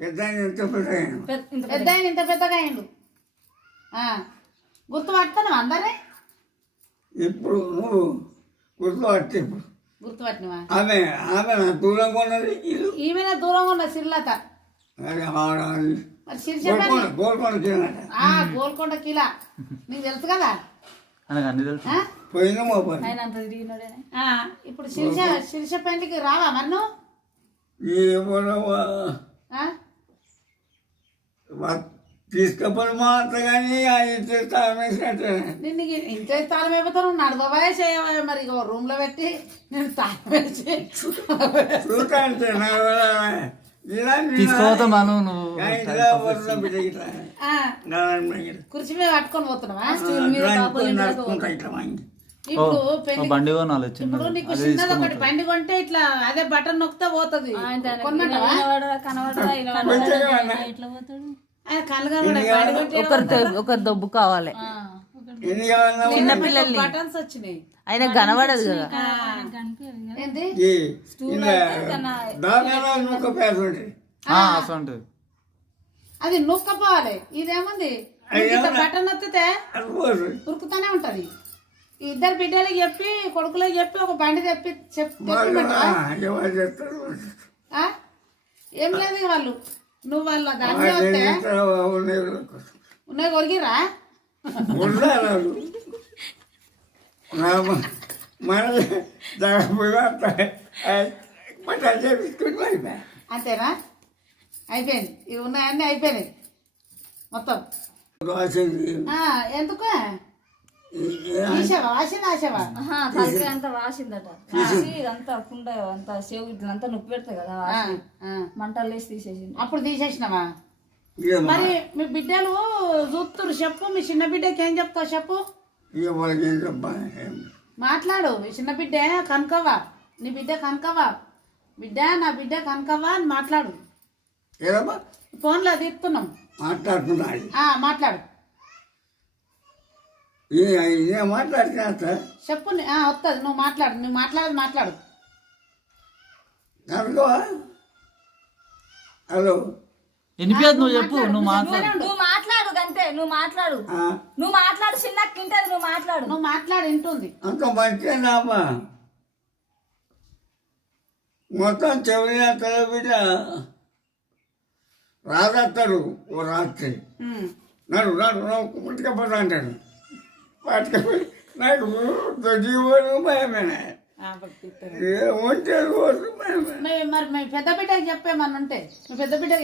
పెద్ద ఎంత పెద్ద ఇంత పెద్దగా అయిండు. గుర్తుపడతాను అందరే. ఇప్పుడు నువ్వు గుర్తుపట్టి ఇప్పుడు గుర్తుపట్టినవా? ఆమె ఆమె దూరంగా ఉన్నది. ఈమెన దూరంగా ఉన్న సిర్లత. గోల్కొండ కిలా నీకు తెలుసు కదా. పోయినా ఇప్పుడు శిరీష పెళ్లికి రావా మరి నువ్వు? తీసుకపోయి మాత్రం కానీ నిన్ను ఇంట్లో తాళం అయిపోతాను. నడదవా చేయవా మరి రూమ్ లో పెట్టి నేను తాళం వేసి తీసుకోవతా మనం. కుర్చీ మీద పట్టుకొని పోతున్నావా? ఇప్పుడు బండి కొనాలి. ఇప్పుడు నీకు చిన్నది ఒకటి బండి కొంటే ఇట్లా అదే బటన్ నొక్కితే పోతుంది. ఒక దొబ్బు కావాలి. చిన్నపిల్లల్ని బటన్స్ వచ్చినాయి. ఆయన కనబడదు కదా. అది నొక్కపోవాలి. ఇదేముంది బటన్ నొక్కితే ఉరుకుతానే ఉంటది. ఇద్దరు బిడ్డలకు చెప్పి కొడుకులకు చెప్పి ఒక బండి తెప్పి ఏం లేదు వాళ్ళు. నువ్వు వాళ్ళ దాన్ని వస్తే ఉన్నాయి కొరిగిరా అంతేనా? అయిపోయింది. ఇవి ఉన్నాయన్నీ అయిపోయినాయి మొత్తం. ఎందుకు అంతా వాసిందట. వాసి అంతా కుండ అంతా సేవు ఇట్లంతా నొప్పి పెడతాయి కదా. మంటలు వేసి తీసేసింది. అప్పుడు తీసేసినావా? మరి మీ బిడ్డలు చూస్తురు. చెప్పు మీ చిన్న బిడ్డకి ఏం చెప్తావు చెప్పు. మాట్లాడు. మీ చిన్న బిడ్డ కనుకవ్వా, నీ బిడ్డ కనుకవ్వా, బిడ్డ నా బిడ్డ కనుకవ్వా అని మాట్లాడు. ఫోన్లో తీస్తున్నాం. మాట్లాడు. చెప్పు. వస్తుంది. నువ్వు మాట్లాడు. నువ్వు మాట్లాడు. హలో వినిపించదు. నువ్వు చెప్పు. నువ్వు మాట్లాడు అంతే. నువ్వు మాట్లాడు. చిన్నకి ఇంటది. నువ్వు మాట్లాడు. వింటుంది. అంత మంచిగా మొత్తం చెవిన బిడ్డ రాదత్తాడు. ఓ రాత్రి నడు ముట్టుకపోతా అంటాడు. పట్టుకపోయి నాకు జీవోను భయమేనా మరి పెద్ద బిడ్డకి చెప్పేమన్నా ఉంటే పెద్ద బిడ్డ